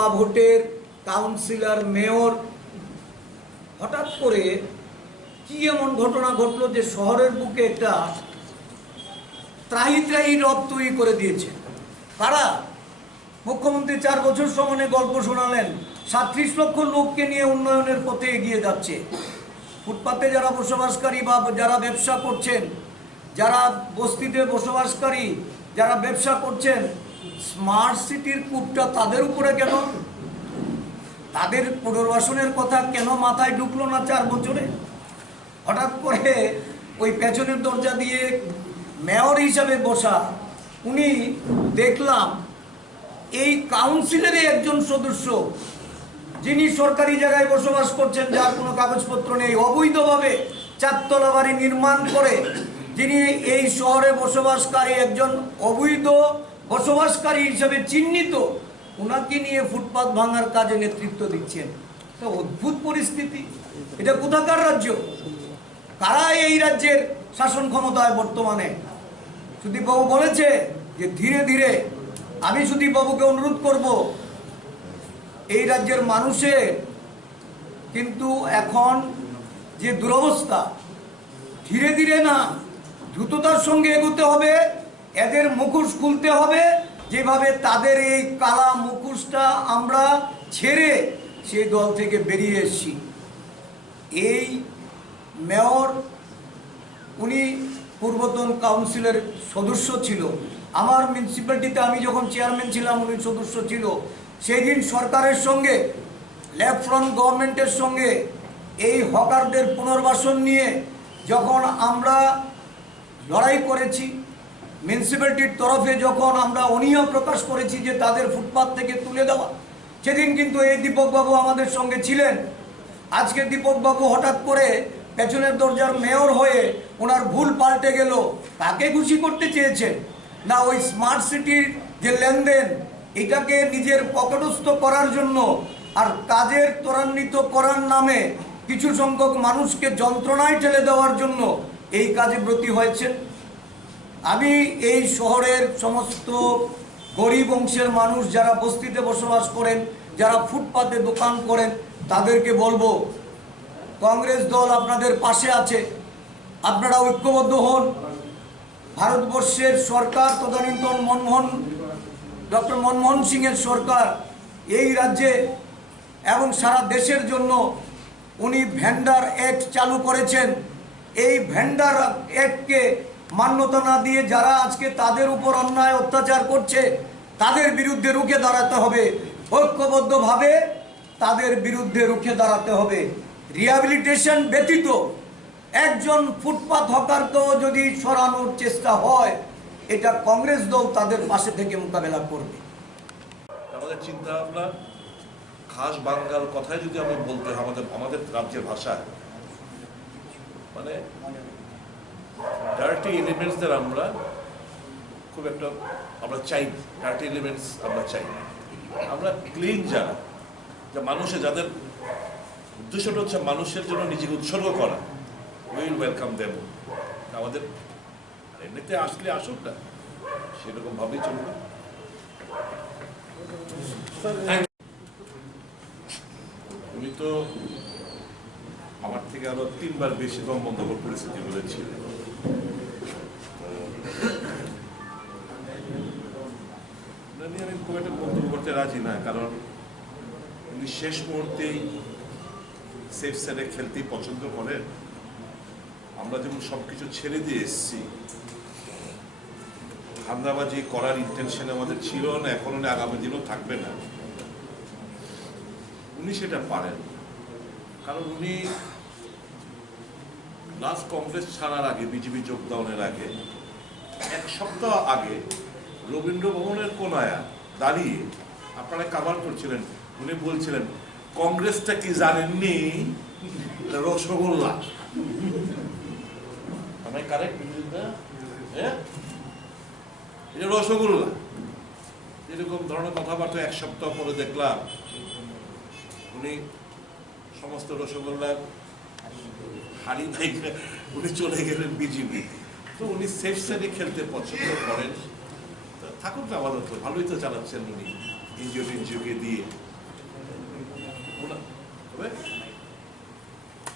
দফা ভোটের councillor, mayor, হঠাৎ করে কি এমন ঘটনা ঘটলো যে শহরের বুকে একটা ত্রাহি ত্রাহি রথ তৈরি করে দিয়েছে। কারা? মুখ্যমন্ত্রী 4 বছর সমানে গল্প শোনালেন 37 লক্ষ লোককে নিয়ে উন্নয়নের পথে এগিয়ে যাচ্ছে। ফুটপাতে যারা বসবাসকারী বা যারা ব্যবসা করছেন, যারা বস্তিতে বসবাসকারী, যারা ব্যবসা করছেন, স্মার্ট সিটির কূপটা তাদের উপরে কেন? তাদের পুনর্বাসনের কথা কেন মাথায় ঢুকলো না 4 বছরে? হঠাৎ করে ওই পেছনের দরজা দিয়ে মেয়র হিসাবে বসা উনি, দেখলাম এই কাউন্সিলেরই একজন সদস্য, যিনি সরকারি জায়গায় বসবাস করছেন, যার কোনো কাগজপত্র নেই, অবৈধভাবে 4 তলা বাড়ি নির্মাণ করে যিনি এই শহরে বসবাসকারী একজন অবৈধ বসবাসকারী হিসাবে চিহ্নিত, ওনাকে নিয়ে ফুটপাত ভাঙার কাজে নেতৃত্ব দিচ্ছেন। তো অদ্ভুত পরিস্থিতি। এটা কোথাকার রাজ্য? কারা এই রাজ্যের শাসন ক্ষমতায় বর্তমানে? সুদীপবাবু বলেছে যে ধীরে ধীরে, আমি সুদীপবাবুকে অনুরোধ করব, এই রাজ্যের মানুষের কিন্তু এখন যে দুরবস্থা, ধীরে ধীরে না, দ্রুততার সঙ্গে এগোতে হবে, এদের মুখোশ খুলতে হবে, যেভাবে তাদের এই কালা মুখোশটা আমরা ছেড়ে সেই দল থেকে বেরিয়ে এসেছি। এই মেয়র, উনি পূর্বতন কাউন্সিলের সদস্য ছিল। আমার মিউনিসিপ্যালিটিতে আমি যখন চেয়ারম্যান ছিলাম উনি সদস্য ছিল। সেই দিন সরকারের সঙ্গে, লেফট ফ্রন্ট গভর্নমেন্টের সঙ্গে এই হকারদের পুনর্বাসন নিয়ে যখন আমরা লড়াই করেছি, মিউনিসিপ্যালিটির তরফে যখন আমরা অনীহা প্রকাশ করেছি যে তাদের ফুটপাত থেকে তুলে দেওয়া, সেদিন কিন্তু এই দীপকবাবু আমাদের সঙ্গে ছিলেন। আজকে দীপকবাবু হঠাৎ করে পেছনের দরজার মেয়র হয়ে ওনার ভুল পাল্টে গেল। তাকে খুশি করতে চেয়েছেন না ওই স্মার্ট সিটির যে লেনদেন, এটাকে নিজের পকেটস্থ করার জন্য আর কাজের ত্বরান্বিত করার নামে কিছু সংখ্যক মানুষকে যন্ত্রণায় ঠেলে দেওয়ার জন্য এই কাজে ব্রতী হয়েছেন। আমি এই শহরের সমস্ত গরিব অংশের মানুষ যারা বস্তিতে বসবাস করেন, যারা ফুটপাতে দোকান করেন, তাদেরকে বলবো, কংগ্রেস দল আপনাদের পাশে আছে, আপনারা ঐক্যবদ্ধ হন। ভারতবর্ষের সরকার তদানীন্তন ডক্টর মনমোহন সিংয়ের সরকার এই রাজ্যে এবং সারা দেশের জন্য উনি ভেন্ডার অ্যাক্ট চালু করেছেন। এই ভেন্ডার অ্যাক্টকে মান্যতা না দিয়ে যারা আজকে তাদের উপর অন্যায় অত্যাচার করছে, তাদের বিরুদ্ধে রুখে দাঁড়াতে হবে, ঐক্যবদ্ধভাবে তাদের বিরুদ্ধে রুখে দাঁড়াতে হবে। রিহ্যাবিলিটেশন ব্যতীত একজন ফুটপাত হকারকেও যদি সরানোর চেষ্টা হয়, এটা কংগ্রেস দল তাদের পাশে থেকে মোকাবেলা করবে। আমাদের চিন্তা ভাবনা খাস বাঙ্গাল কথায় যদি আমি বলতে হয়, আমাদের রাজ্যের ভাষায়, মানে ডার্টি এলিমেন্টসদের আমরা খুব একটা আমরা চাই না। ডার্টি এলিমেন্টস আমরা চাই না। আমরা ক্লিন যারা, যা মানুষের, যাদের উদ্দেশ্যটা হচ্ছে মানুষের জন্য নিজেকে উৎসর্গ করা, উইল ওয়েলকাম দেব। আমাদের এমনিতে আসলে আসুক না, সেরকম ভাবেই চলবে। উনি তো আমার থেকে আরো 3 বার বেশি কম মন্তব্য পরিস্থিতি বলেছিলেন। আমি খুব একটা মন্তব্য করতে রাজি না, কারণ উনি শেষ মুহূর্তেই সেফ সাইডে খেলতেই পছন্দ করেন। আমরা যেমন সবকিছু ছেড়ে দিয়ে এসেছি, ধান্দাবাজি করার ইন্টেনশন আমাদের ছিল না, এখন আগামী দিনও থাকবে না। উনি সেটা পারেন, কারণ উনি লাস্ট কংগ্রেস ছাড়ার আগে, বিজেপি যোগদানের আগে 1 সপ্তাহ আগে রবীন্দ্র ভবনের কোনায় দাঁড়িয়ে আপনারা কাভার করছিলেন। উনি বলছিলেন, কংগ্রেসটা কি জানেননি, রসগোল্লা। আমি কারেক্ট? হ্যাঁ, এটা রসগোল্লা। এরকম ধরনের কথাবার্তা 1 সপ্তাহ পরে দেখলাম উনি সমস্ত রসগোল্লার হাড়ি থেকে উনি চলে গেলেন বিজেপি। তো উনি সেফ সাইডে খেলতে পছন্দ করেন, থাকুন না, আপাতত ভালোই তো চালাচ্ছেন উনি, এনজিওকে দিয়ে।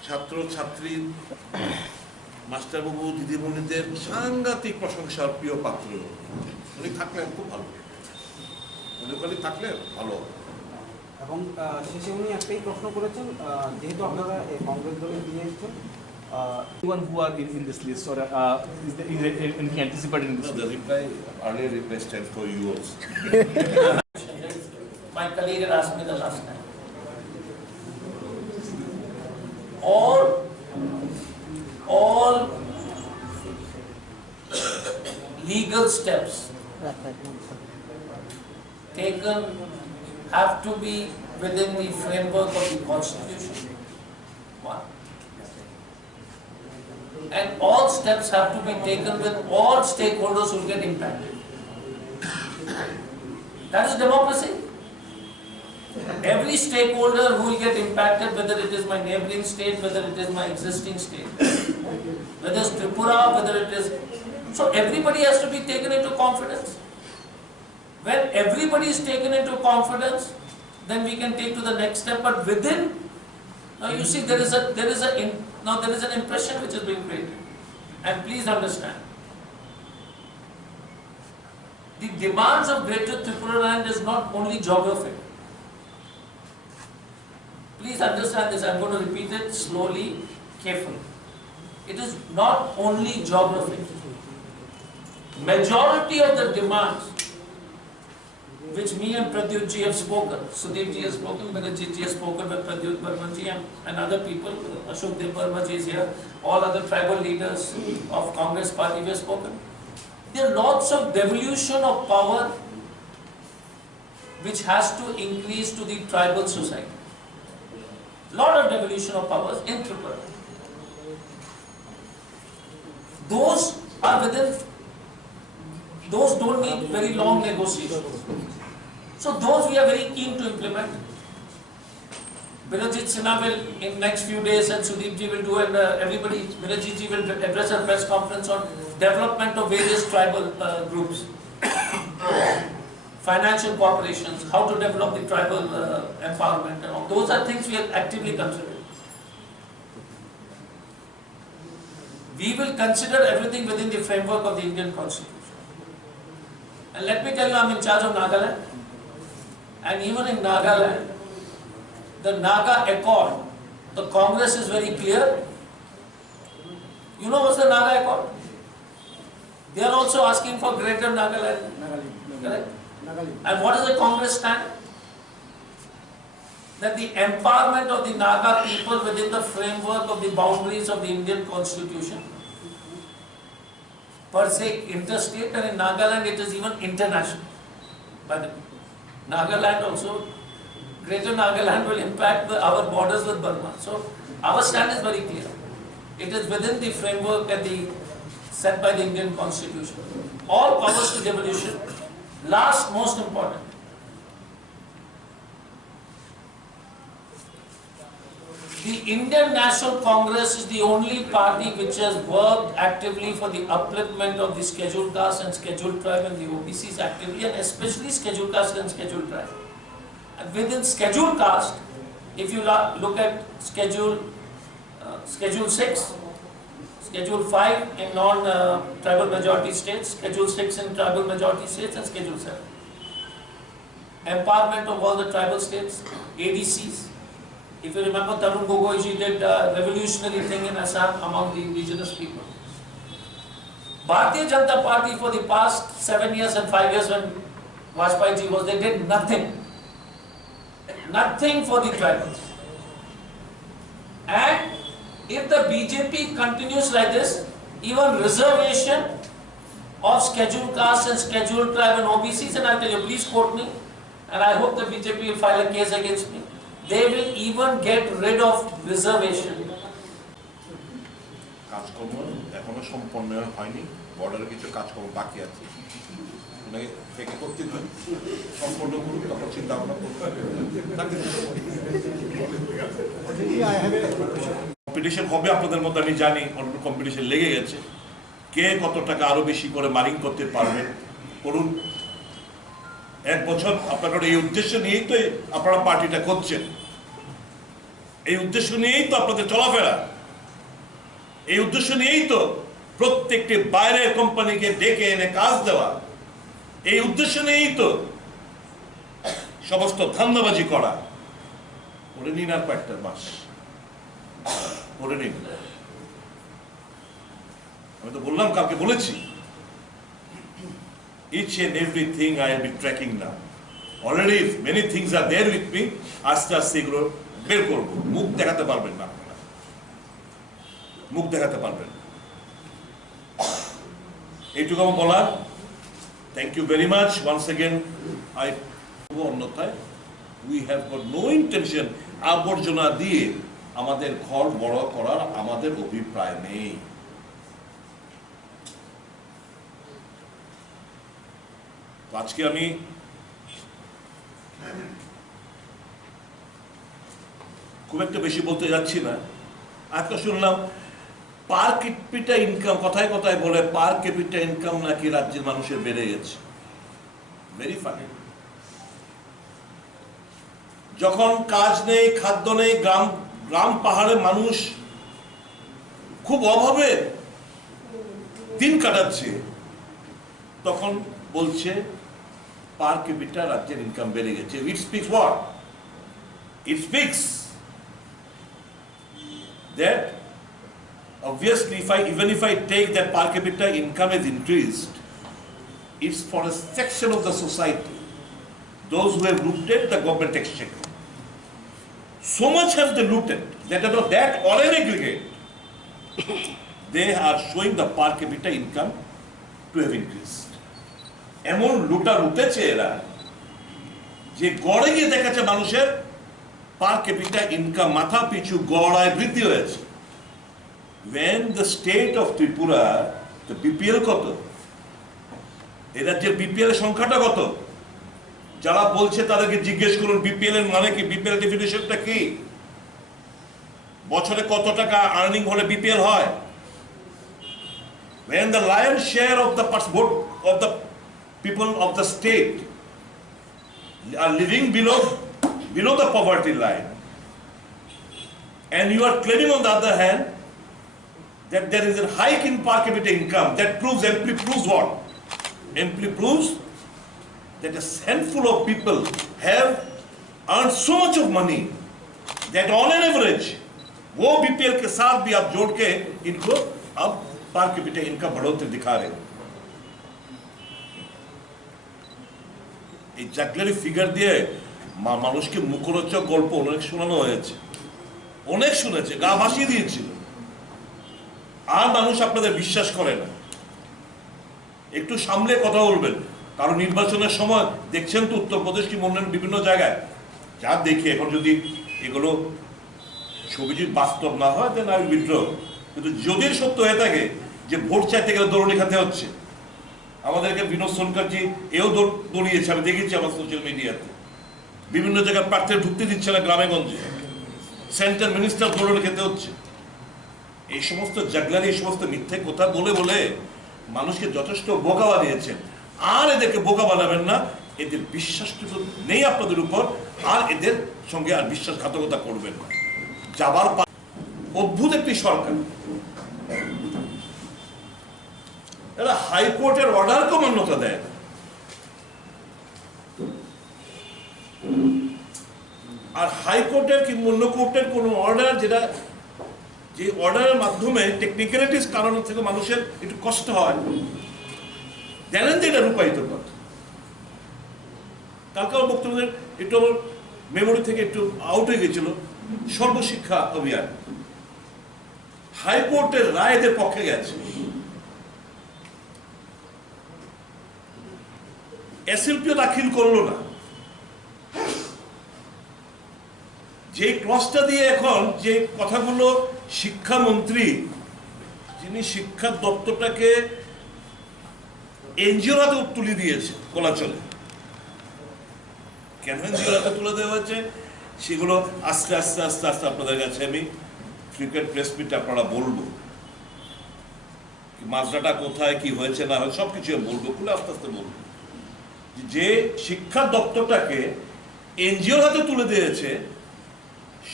ছাত্র ছাত্রী মাস্টারবাবু দিদিমণিদের সাংঘাতিক প্রশংসার প্রিয় পাত্র। উনি থাকলেন খুব ভালো, উনি ওখানে থাকলে ভালো হবে। এবং শেষে উনি একটাই প্রশ্ন করেছেন, যেহেতু আপনারা কংগ্রেস দলে দিয়ে এসেছেন, Anyone who are in this list, or is anything anticipated in this No, list? the reply, earlier reply stands for you also. My colleague had asked me the last time. All legal steps taken have to be within the framework of the Constitution. One. And all steps have to be taken with all stakeholders who get impacted. That is democracy. Every stakeholder who will get impacted, whether it is my neighboring state, whether it is my existing state, whether it's Tripura, whether it is... So everybody has to be taken into confidence. When everybody is taken into confidence, then we can take to the next step. But within, now you see there is an impression which is being created. And please understand, the demands of Greater Tripura land is not only geographic. Please understand this, I'm going to repeat it slowly, carefully. It is not only geographic. Majority of the demands which me and Pradyut ji have spoken, Sudeep ji has spoken, Banajit ji has spoken with Pradyut Burman ji and other people, Ashok Dev Burma ji is here, all other tribal leaders of Congress party we have spoken. There are lots of devolution of power which has to increase to the tribal society. Lot of devolution of powers in Tripura. Those are within, those don't need very long negotiations. So those we are very keen to implement. Birajit Sinha will in next few days and Sudeep ji will do, and everybody, Birajit ji will address a press conference on development of various tribal groups. Financial corporations, how to develop the tribal empowerment and all. Those are things we are actively considering. We will consider everything within the framework of the Indian Constitution. And let me tell you, I'm in charge of Nagaland. And even in Nagaland, the Naga Accord, the Congress is very clear. You know what's the Naga Accord? They are also asking for Greater Nagaland. Correct? And what is the Congress stand? That the empowerment of the Naga people within the framework of the boundaries of the Indian Constitution, per se interstate, and in Nagaland it is even international. By the Nagaland also, Greater Nagaland will impact our borders with Burma. So our stand is very clear. It is within the framework and set by the Indian Constitution. All powers to devolution. Last, most important, the Indian National Congress is the only party which has worked actively for the upliftment of the scheduled caste and scheduled tribe and the OBCs actively, and especially scheduled caste and scheduled tribe. And within scheduled caste, if you look at Schedule 6, Schedule 5 in non-tribal majority states, Schedule 6 in tribal majority states, and Schedule 7. Empowerment of all the tribal states, ADCs. If you remember, Tarun Gogoi ji did a revolutionary thing in Assam among the indigenous people. Bharatiya Janata Party for the past 7 years and 5 years when Vajpayee ji was, they did nothing. Nothing for the tribals. And if the BJP continues like this, even reservation of scheduled caste and scheduled tribe and OBCs, and I tell you, please quote me, and I hope the BJP will file a case against me, they will even get rid of reservation. কাজকর্ম এখনো সম্পন্ন হয়নি, বর্ডারে কিছু কাজকর্ম বাকি আছে, ওনাকে থেকে করতে হয়, সম্পূর্ণ করুন, তখন চিন্তা ভাবনা করতে হবে। কম্পিটিশন হবে আপনাদের মধ্যে, আমি জানি অলরেডি কম্পিটিশন লেগে গেছে। কে কত টাকা আরো বেশি করে মার্কিং করতে পারবেন করুন। 1 বছর আপনাদের এই উদ্দেশ্য নিয়েই তো আপনারা পার্টিটা করছেন। এই উদ্দেশ্য নিয়েই তো আপনাদের চলাফেরা, এই উদ্দেশ্য নিয়েই তো প্রত্যেকটি বাইরের কোম্পানিকে ডেকে এনে কাজ দেওয়া, এই উদ্দেশ্য নিয়েই তো সমস্ত ধান্দাবাজি করা। করে নিন আর কয়েকটা মাস, করে নিন। আমি তো বললাম, কালকে বলেছি, each and everything I will be tracking now. Already many things are there with me. আস্তে আস্তে এগুলো বের করবো। মুখ দেখাতে পারবেন না আপনারা, মুখ দেখাতে পারবেন। এইটুকু আমার বলার। Thank you very much once again. অন্যথায় we have got no intention আবর্জনা দিয়ে আমাদের ঘর বড় করার আমাদের অভিপ্রায় নেই। আজকে আমি খুব একটা বেশি বলতে যাচ্ছি না। আজকে শুনলাম পার ক্যাপিটা ইনকাম, কথায় কথায় বলে পার ক্যাপিটা ইনকাম নাকি রাজ্যের মানুষের বেড়ে গেছে। Very funny. যখন কাজ নেই, খাদ্য নেই, গ্রাম পাহাড়ে মানুষ খুব অভাবে দিন কাটাচ্ছে, তখন বলছে পার ক্যাপিটা রাজ্যের ইনকাম বেড়ে গেছে। ইট speaks what? It speaks that obviously even if I take that per capita income has increased, it's for a section of the society, those who have looted the government exchequer. So much have they looted that about that all in aggregate they are showing the per capita income to have increased. এমন লুটা লুটেছে এরা যে গড়ে গিয়ে দেখাচ্ছে মানুষের পার capital income মাথা পিছু গড়ায় বৃদ্ধি হয়েছে। When the state of Tripura, the BPL কত, এই রাজ্যের BPL এর সংখ্যাটা কত? যারা বলছে তাদেরকে জিজ্ঞেস করুন BPL এর মানে কি, BPL ডেফিনিশনটা কি, বছরে কত টাকা আর্নিং হলে BPL হয়? When the lion's share of the people of the state are living below the poverty line, and you are claiming on the other hand that there is a hike in per capita income, that amply proves what? Amply proves that a handful of people have earned so much of money that on an average वो BPL के साथ भी आप जोड़ के इनको अब per capita income बढ़ोतरी दिखा रहे हैं। এই জাগলারি ফিগার দিয়ে মানুষকে মুখরোচক গল্প অনেক শোনানো হয়েছে, অনেক শুনেছে, গা ভাসিয়ে দিয়েছিল, আর মানুষ আপনাদের বিশ্বাস করে না। একটু সামলে কথা বলবেন, কারণ নির্বাচনের সময় দেখছেন তো উত্তরপ্রদেশ কি মনের বিভিন্ন জায়গায় যা দেখি, এখন যদি এগুলো ছবি যদি বাস্তব না হয় দেন আই উইল উইথড্র। কিন্তু যদি সত্য হয়ে থাকে যে ভোট চাইতে গেলে দৌড়নি খাতে হচ্ছে, আমাদেরকে বিনোদ সোনকারজি এও দৌড়িয়েছে, আমি দেখেছি আমার সোশ্যাল মিডিয়াতে, বিভিন্ন জায়গায় প্রার্থীরা ঢুকতে দিচ্ছে না গ্রামে গঞ্জে, সেন্ট্রাল মিনিস্টার দৌড়নি খেতে হচ্ছে। এই সমস্ত জাগলারি, এই সমস্ত মিথ্যে কথা বলে বলে মানুষকে যথেষ্ট বোকা বানিয়েছেন। আর এদেরকে বোকা বানাবেন না, এদের বিশ্বাসটুকু নেই আপনাদের উপর, আর এদের সঙ্গে আর বিশ্বাসঘাতকতা করবেন না। যাবার অদ্ভুত একটি সরকার, এরা হাইকোর্টের অর্ডারকে মান্যতা দেয় না। আর হাইকোর্টের কি অন্য কোর্টের কোন অর্ডার, যেটা যে অর্ডারের মাধ্যমে টেকনিক্যালিটিস কারণ থেকে মানুষের একটু কষ্ট হয়, জানেন যে এটা রূপায়িত কথা। কালকে আমার বক্তব্যের একটু আমার মেমোরি থেকে একটু আউট হয়ে গেছিল, সর্বশিক্ষা অভিযান, হাইকোর্টের রায়দের পক্ষে গেছে, এসএলপিও দাখিল করলো না। যে ক্লসটা দিয়ে এখন যে কথাগুলো শিক্ষামন্ত্রী, যিনি শিক্ষা দপ্তরটাকে এনজিওর হাতে তুলে দিয়েছে কোলাচলে, কেন এনজিওর হাতে তুলে দেওয়া হয়েছে সেগুলো আস্তে আস্তে আস্তে আস্তে আপনাদের কাছে আমি ফ্রিকুয়েন্ট প্রেস মিটে আপনারা বলবো, মাত্রাটা কোথায় কি হয়েছে না হয়েছে সবকিছু বলবো, খুলে আস্তে আস্তে বলবো। যে শিক্ষা দপ্তরটাকে এনজিওর হাতে তুলে দিয়েছে,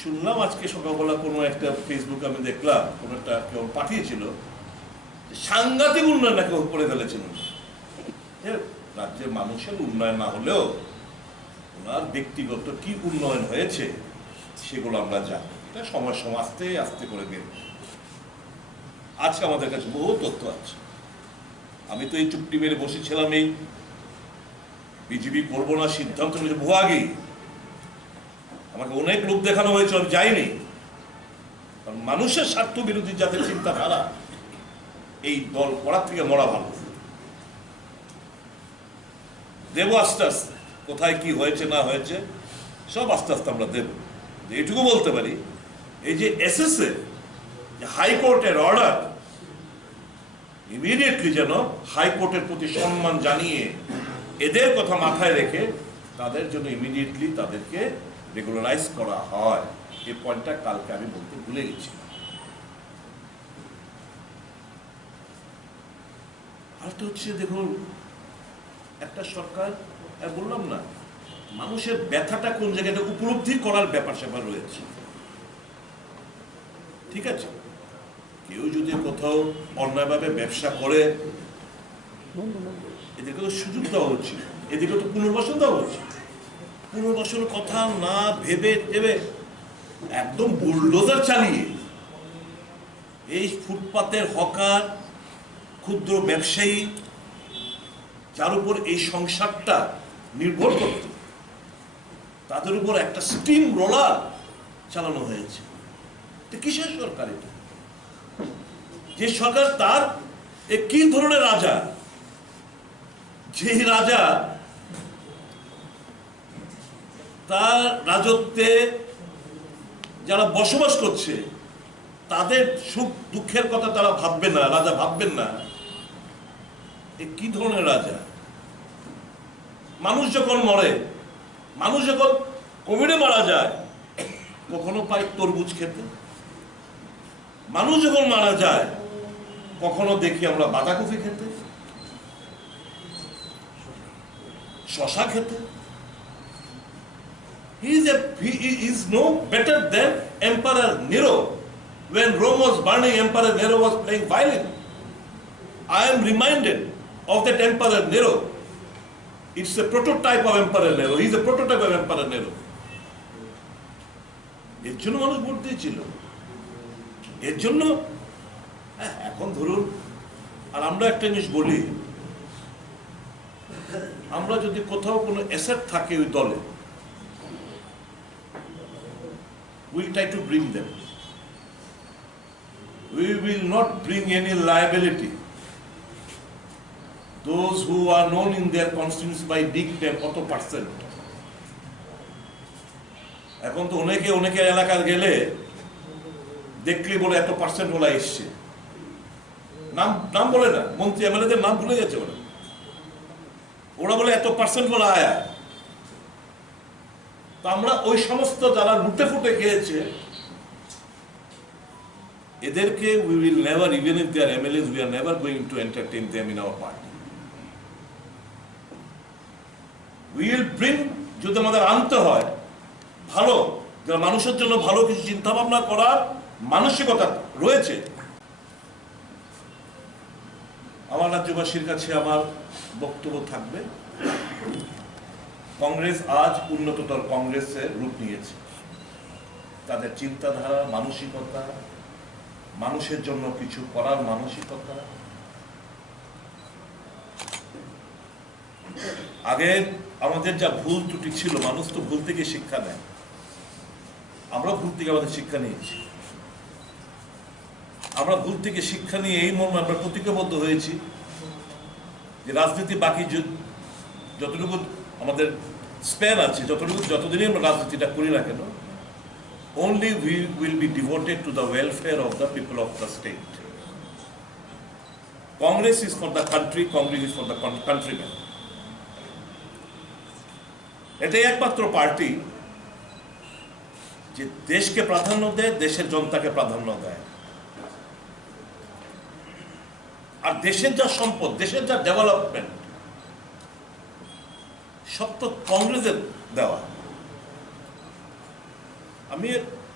শুনলাম আজকে সকালবেলা কোনো একটা ফেসবুকে আমি দেখলাম কোনো একটা কেউ পাঠিয়েছিল যে সাংঘাতিক উন্নয়ন নাকি করে ফেলেছেন। রাজ্যের মানুষের উন্নয়ন না হলেও ওনার ব্যক্তিগত কি উন্নয়ন হয়েছে সেগুলো আমরা জানি, এটা সময় সময় আস্তে আস্তে করে বের। আজকে আমাদের কাছে বহু তথ্য আছে। আমি তো এই চুপটি মেরে বসেছিলাম, এই বিজেপি করবো না সিদ্ধান্ত নিয়েছে বহু আগেই। আমাকে অনেক লোক দেখানো হয়েছে, আমি যাইনি, কারণ মানুষের স্বার্থ বিরোধী যাদের চিন্তাধারা, এই দল করার থেকে মরা ভালো। দেব আস্তে আস্তে, কোথায় কি হয়েছে না হয়েছে সব আস্তে আস্তে আমরা দেব। এটুকু বলতে পারি, এই যে এসএসএ হাইকোর্টের অর্ডার, ইমিডিয়েটলি যেন হাইকোর্টের প্রতি সম্মান জানিয়ে এদের কথা মাথায় রেখে তাদের জন্য ইমিডিয়েটলি তাদেরকে রেগুলারাইজ করা হয়। এই পয়েন্টটা কালকে আমি বলতে ভুলে গেছি। আরেকটা হচ্ছে, দেখুন, একটা সরকার, বললাম না, মানুষের ব্যথাটা কোন জায়গাটা উপলব্ধি করার ব্যাপার স্যাপার রয়েছে। ঠিক আছে, কেউ যদি কোথাও অন্যায়ভাবে ব্যবসা করে এদেরকে তো সুযোগ দেওয়া উচিত, এদিকে তো পুনর্বাসন দেওয়া উচিত। পুনর্বাসনের কথা না ভেবে দেবে একদম বুলডোজার চালিয়ে এই ফুটপাতের হকার, ক্ষুদ্র ব্যবসায়ী, যার উপর এই সংসারটা নির্ভর করত, তাদের উপর একটা স্টিম রোলার চালানো হয়েছে। কিসের সরকার এটা? যে সরকার, তার কি ধরনের রাজা, যে রাজা তার রাজত্বে যারা বসবাস করছে তাদের সুখ দুঃখের কথা তারা ভাববে না, রাজা ভাববেন না। কি ধরনের রাজা? মানুষ যখন মরে, মানুষ যখন কোভিডে মারা যায়, কখনো পায় তরমুজ খেতে। মানুষ যখন মারা যায়, কখনো দেখি আমরা বাঁধাকপি খেতে, শশা খেতে। He is no better than Emperor Nero. When Rome was burning, Emperor Nero was playing violin. I am reminded of that Emperor Nero. It's a prototype of Emperor Nero. He is a prototype of Emperor Nero. এর জন্য মানুষ vote দিয়েছিল, এর জন্য। এখন ধরুন, আর আমরা একটা জিনিস বলি, আমরা যদি কোথাও কোনো অ্যাসেট থাকে ওই দলে, we try to bring them. We will not bring any liability. Those who are known in their constituency by dictum, কত পার্সেন্ট। এখন তো অনেকের এলাকার গেলে দেখলে বলে এত পার্সেন্ট বলা এসছে, নাম বলে না, মন্ত্রী এমএলএদের নাম ভুলে গেছে ওরা বলে এত পার্সেন্ট বলা আয়া। তো আমরা ওই সমস্ত যারা লুটে ফুটে খেয়েছে এদেরকে we will never, even if they are MLAs, we are never going to entertain them in our party. We will bring, যদি আমাদের আনতে হয়, ভালো, যারা মানুষের জন্য ভালো কিছু চিন্তা ভাবনা করার মানসিকতা রয়েছে। আমার রাজ্যবাসীর কাছে আমার বক্তব্য থাকবে, কংগ্রেস আজ উন্নততর কংগ্রেসের রূপ নিয়েছে। তাদের চিন্তাধারা, মানসিকতা, মানুষের জন্য কিছু করার মানসিকতা। আগে আমাদের যা ভুল ত্রুটি ছিল, মানুষ তো ভুল থেকে শিক্ষা নেয়, আমরা ভুল থেকে আমাদের শিক্ষা নিয়েছি। আমরা ভুল থেকে শিক্ষা নিয়ে এই মর্মে আমরা প্রতিজ্ঞাবদ্ধ হয়েছি যে রাজনীতি বাকি যতটুকু আমাদের স্প্যান আছে, যতদিনই আমরা রাজনীতিটা করি না কেন, only we will be devoted to the welfare of the people of the state. Congress is for the country, Congress is for the countrymen. এটাই একমাত্র পার্টি যে দেশকে প্রাধান্য দেয়, দেশের জনতাকে প্রাধান্য দেয়। আর দেশের যা সম্পদ, দেশের যা ডেভেলপমেন্ট, সব তো কংগ্রেসের দেওয়া। আমি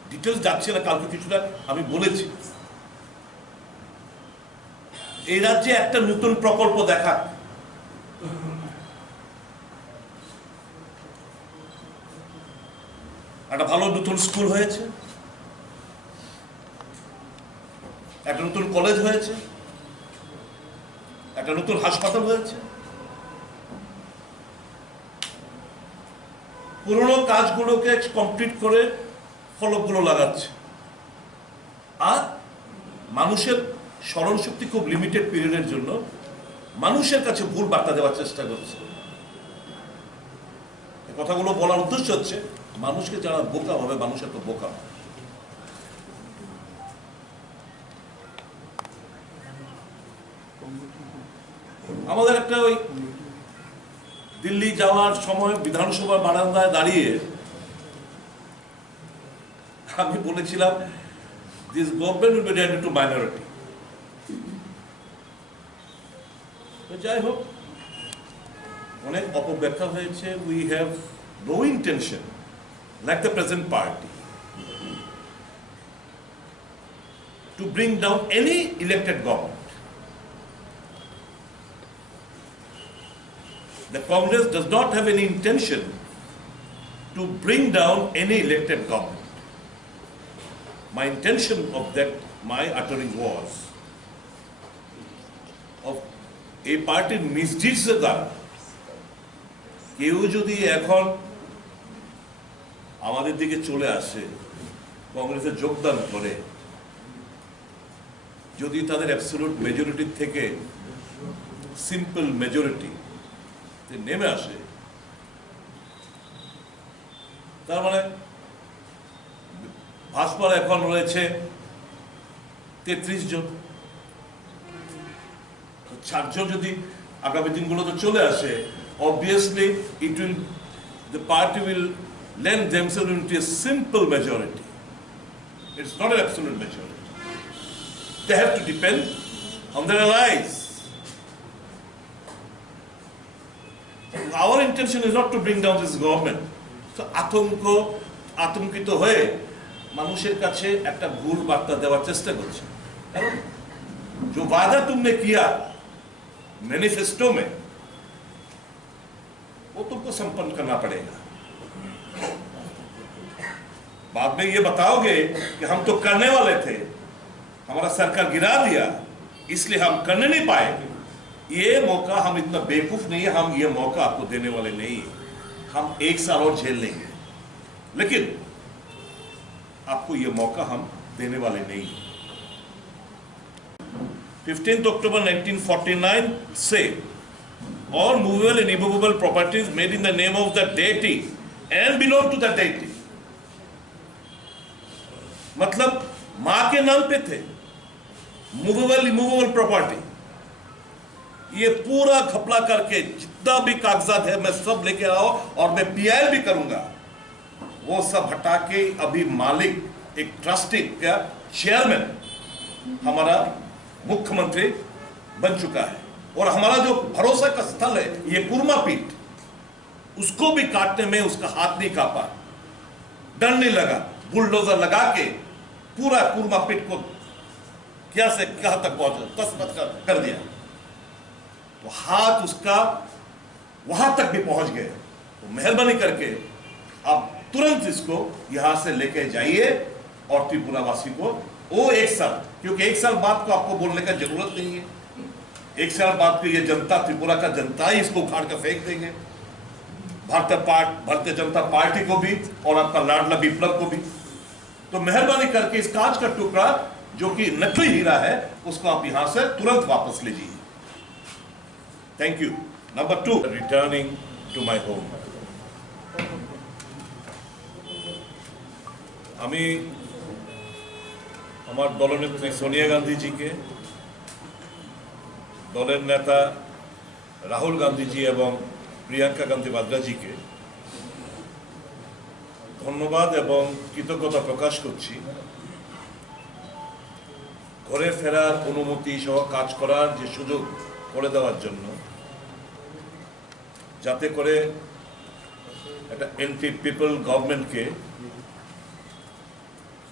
ডিটেলস যাচ্ছে না, কালকে কিছুটা আমি বলেছি। এই রাজ্যে একটা নতুন প্রকল্প দেখা, একটা ভালো নতুন স্কুল হয়েছে, একটা নতুন কলেজ হয়েছে, একটা নতুন হাসপাতাল হয়েছে। পুরনো কাজগুলোকে কমপ্লিট করে ফলকগুলো লাগাচ্ছে, আর মানুষের স্মরণ শক্তি খুব লিমিটেড পিরিয়ডের জন্য মানুষের কাছে ভুল বার্তা দেওয়ার চেষ্টা করছে। এই কথাগুলো বলার উদ্দেশ্য হচ্ছে মানুষকে যারা বোকা ভাবে, মানুষের তো বোকা। আমাদের একটা ওই দিল্লি যাওয়ার সময় বিধানসভা বারান্দায় দাঁড়িয়ে আমি বলেছিলাম, this government will be ready to minority. যাই হোক, অনেক অপব্যাখ্যা হয়েছে। We have no intention, like the present party, to bring down any elected government. The Congress does not have any intention to bring down any elected government. My intention of that, my uttering was, of a party misdeeds দ্বারা কেউ যদি এখন আমাদের দিকে চলে আসে, কংগ্রেসে যোগদান করে, যদি তাদের অ্যাবসলিউট মেজরিটি থেকে সিম্পল মেজরিটি নেমে আসে, তার মানে ভাজপার এখন রয়েছে 33 জন, 4 জন যদি আগামী দিনগুলোতে চলে আসে, obviously it will, the party will lend themselves into a simple majority. It's not an absolute majority. They have to depend on their allies. Our intention is not to bring down this government. So আতঙ্কিত হয়ে মানুষের কাছে একটা ভুল বার্তা দেওয়ার চেষ্টা করছে। কারণ जो वादा तुमने किया मैनिफेस्टो में, वो तुमको संपन्न करना पड़ेगा। बाद में ये बताओगे कि हम तो करने वाले थे, हमारा सरकार गिरा दिया, इसलिए हम करने नहीं पाए। ये मौका, हम इतना बेवकूफ नहीं है, हम ये मौका आपको देने वाले नहीं है। हम 1 साल और झेल लेंगे, लेकिन आपको ये मौका हम देने वाले नहीं है। 15 October 1949 से all movable and immovable properties made in the name of the deity and belong to the deity, मतलब मां के नाम पे थे मूवेबल इमूवेबल प्रॉपर्टी। ये पूरा घपला करके जितना भी कागजात है मैं सब लेके आओ, और मैं पीआईएल भी करूंगा, वो सब हटा के अभी मालिक, एक ट्रस्टी का चेयरमैन हमारा मुख्यमंत्री बन चुका है। और हमारा जो भरोसा का स्थल है ये कुरमा पीठ, उसको भी काटने में उसका हाथ नहीं कांपा, डर नहीं लगा, बुलडोजर लगा के पूरा कुरमा पीठ को क्या से कहां तक पहुंचा, तस्मत कर दिया। तो हाथ उसका वहां तक भी पहुंच गए। तो मेहरबानी करके आप तुरंत इसको यहां से लेके जाइए और त्रिपुरावासी को वो 1 साल, क्योंकि 1 साल बाद को आपको बोलने का जरूरत नहीं है। 1 साल बाद को ये जनता, त्रिपुरा का जनता ही इसको उखाड़ कर फेंक देंगे, भारतीय जनता पार्टी को भी और आपका लाडला विप्लव को भी। तो मेहरबानी करके इस कांच का टुकड़ा जो कि नकली हीरा है, उसको आप यहां से तुरंत वापस लीजिए। Thank you. Number 2, returning to my home. আমি আমার দলনেত্রী সোনিয়া গান্ধীজিকে, দলের নেতা রাহুল গান্ধীজি এবং প্রিয়াঙ্কা গান্ধী বাদ্রাজিকে ধন্যবাদ এবং কৃতজ্ঞতা প্রকাশ করছি ঘরে ফেরার অনুমতি সহ কাজ করার যে সুযোগ করে দেওয়ার জন্য, যাতে করে একটা এন্টি পিপল গভর্নমেন্টকে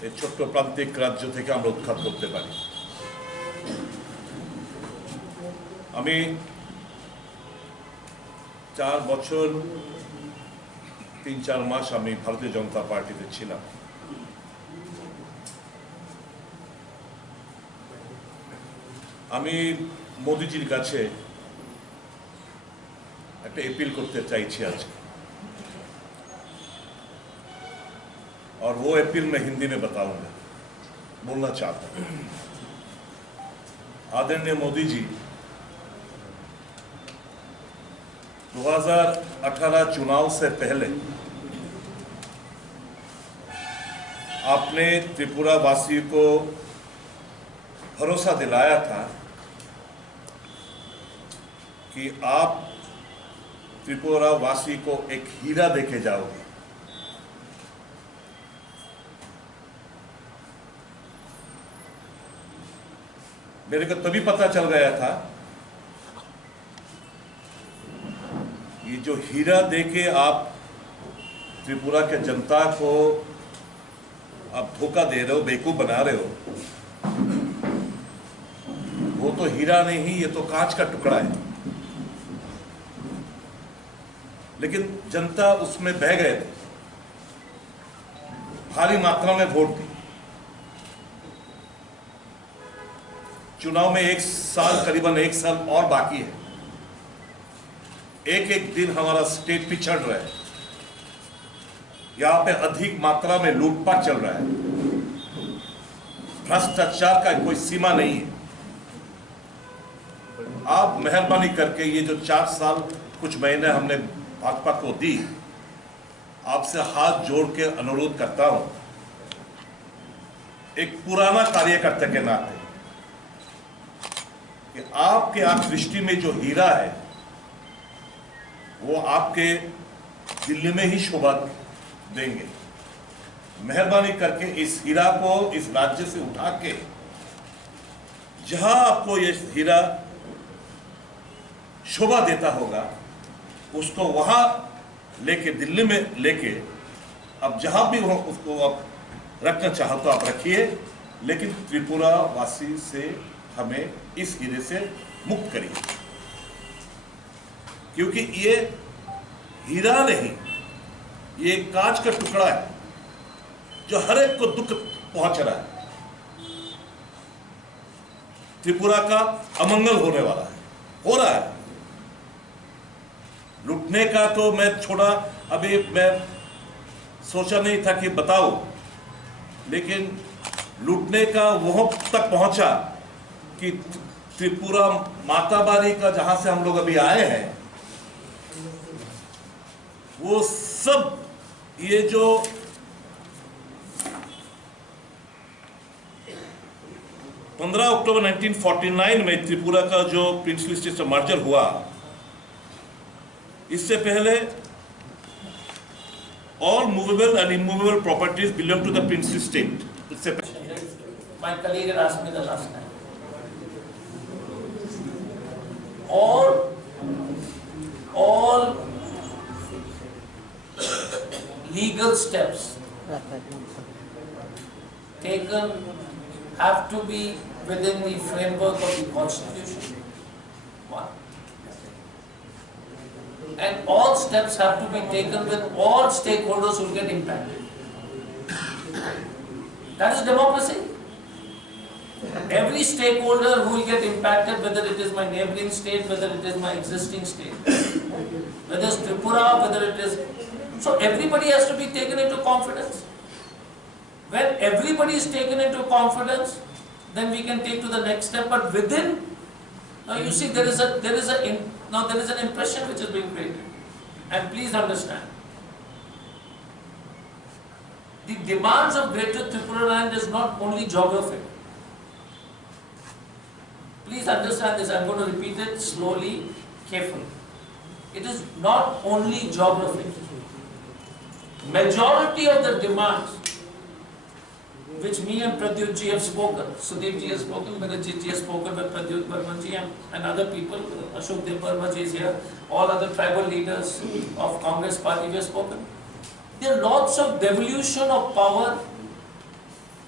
এই ছোট্ট প্রান্তিক রাজ্য থেকে আমরা উৎখাত করতে পারি। আমি 4 বছর 3-4 মাস আমি ভারতীয় জনতা পার্টিতে ছিলাম। আমি মোদিজির কাছে একটা अपील করতে চাইছি আজকে, और वो अपील मैं हिंदी में बताऊंगा, बोलना चाहता हूं। आदरणीय मोदी जी, 2018 चुनाव से पहले आपने त्रिपुरा वासी को भरोसा दिलाया था कि आप त्रिपुरा वासी को एक हीरा देके जाओगे। मेरे को तभी पता चल गया था ये जो हीरा देके आप त्रिपुरा के जनता को आप धोखा दे रहे हो, बेवकूफ बना रहे हो, वो तो हीरा नहीं, ये तो कांच का टुकड़ा है। लेकिन जनता उसमें बह गए थे, भारी मात्रा में वोट दी। चुनाव में 1 साल, करीबन 1 साल और बाकी है। एक एक दिन हमारा स्टेट पिछड़ रहा है, यहां पे अधिक मात्रा में लूटपाट चल रहा है, भ्रष्टाचार का कोई सीमा नहीं है। आप मेहरबानी करके ये जो 4 साल कुछ महीने हमने भाजपा को दी, आपसे हाथ जोड़ के अनुरोध करता हूं, एक पुराना कार्यकर्ता के नाते, कि आपके आप दृष्टि में जो हीरा है वो आपके दिल्ली में ही शोभा देंगे। मेहरबानी करके इस हीरा को इस राज्य से उठा के जहां आपको ये हीरा शोभा देता होगा उसको वहां लेके, दिल्ली में लेके, अब जहां भी हो उसको आप रखना चाहो तो आप रखिए, लेकिन त्रिपुरा वासी से हमें इस हीरे से मुक्त करिए, क्योंकि ये हीरा नहीं, ये कांच का टुकड़ा है जो हर एक को दुख पहुंच रहा है। त्रिपुरा का अमंगल होने वाला है, हो रहा है। लूटने का तो मैं छोड़ा, अभी मैं सोचा नहीं था कि बताऊं, लेकिन लूटने का वहां तक पहुंचा कि त्रिपुरा माताबारी का जहां से हम लोग अभी आए हैं, वो सब ये जो अक्टूबर 1949 में त्रिपुरा का जो प्रिंसली स्टेट से मर्जर हुआ, इससे पहले all movable and immovable properties belong to the princely state. इससे My colleague had asked me the last time. All legal steps taken have to be within the framework of the Constitution. One. And all steps have to be taken with all stakeholders who will get impacted. That is democracy. Every stakeholder who will get impacted, whether it is my neighboring state, whether it is my existing state, whether it's Tripura, whether it is... So everybody has to be taken into confidence. When everybody is taken into confidence, then we can take to the next step. But within, now you see there is an impression which is being created. And please understand, the demands of Greater Tripura land is not only geographic. Please understand this, I'm going to repeat it slowly, carefully. It is not only geographic. Majority of the demands which me and Pradyut ji have spoken, Sudeep ji has spoken, Vinajit ji has spoken with Pradyut Burman ji and other people, Ashok Dev Burma ji is here, all other tribal leaders of Congress party we have spoken. There are lots of devolution of power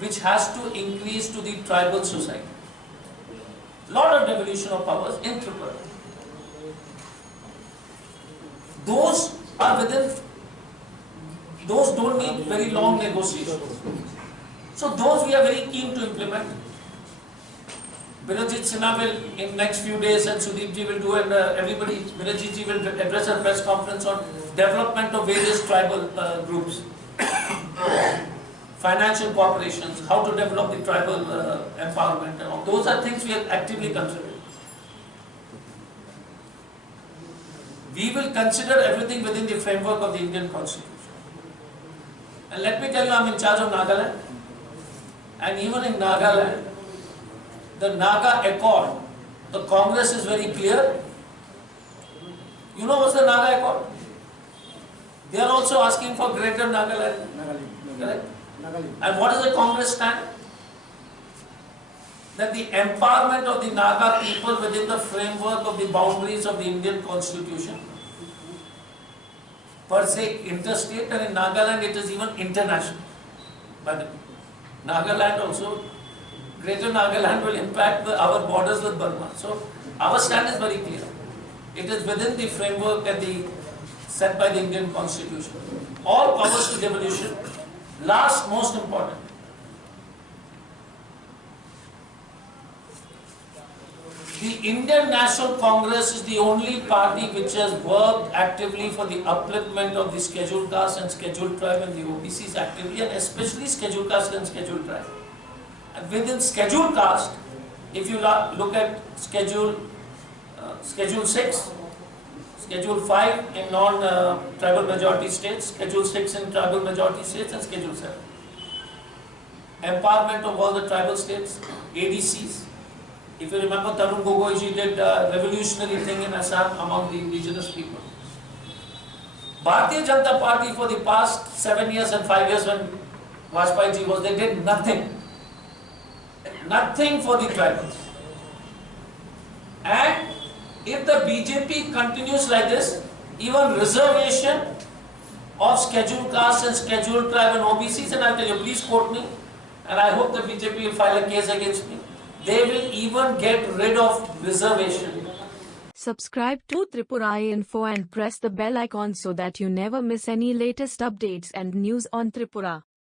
which has to increase to the tribal society. Lot of devolution of powers in Tripura. Those are within, those don't need very long negotiations. So those we are very keen to implement. Birajit Sinha will in next few days and Sudeep ji will do, and everybody, Birajit ji will address a press conference on development of various tribal groups. Financial corporations, how to develop the tribal empowerment and all. Those are things we are actively considering. We will consider everything within the framework of the Indian Constitution. And let me tell you, I'm in charge of Nagaland. And even in Nagaland, the Naga Accord, the Congress is very clear. You know what's the Naga Accord? They are also asking for greater Nagaland. Correct? And what does the Congress stand? That the empowerment of the Naga people within the framework of the boundaries of the Indian Constitution, per se interstate, and in Nagaland it is even international. But Nagaland also, greater Nagaland will impact our borders with Burma. So our stand is very clear. It is within the framework and set by the Indian Constitution. All powers to devolution. Last, most important. The Indian National Congress is the only party which has worked actively for the upliftment of the scheduled caste and scheduled tribe and the OBCs actively, and especially scheduled caste and scheduled tribe. And within scheduled caste, if you look at Schedule 6, Schedule 5 in non-tribal majority states, Schedule 6 in tribal majority states, and Schedule 7. Empowerment of all the tribal states, ADCs. If you remember, Tarun Gogoi ji did a revolutionary thing in Assam among the indigenous people. Bharatiya Janata Party for the past 7 years and 5 years when Vajpayee ji was, they did nothing. Nothing for the tribals. And if the BJP continues like this, even reservation of scheduled caste and scheduled tribe and OBCs, and I'll tell you, please quote me, and I hope the BJP will file a case against me, they will even get rid of reservation. Subscribe to Tripura Info and press the bell icon so that you never miss any latest updates and news on Tripura.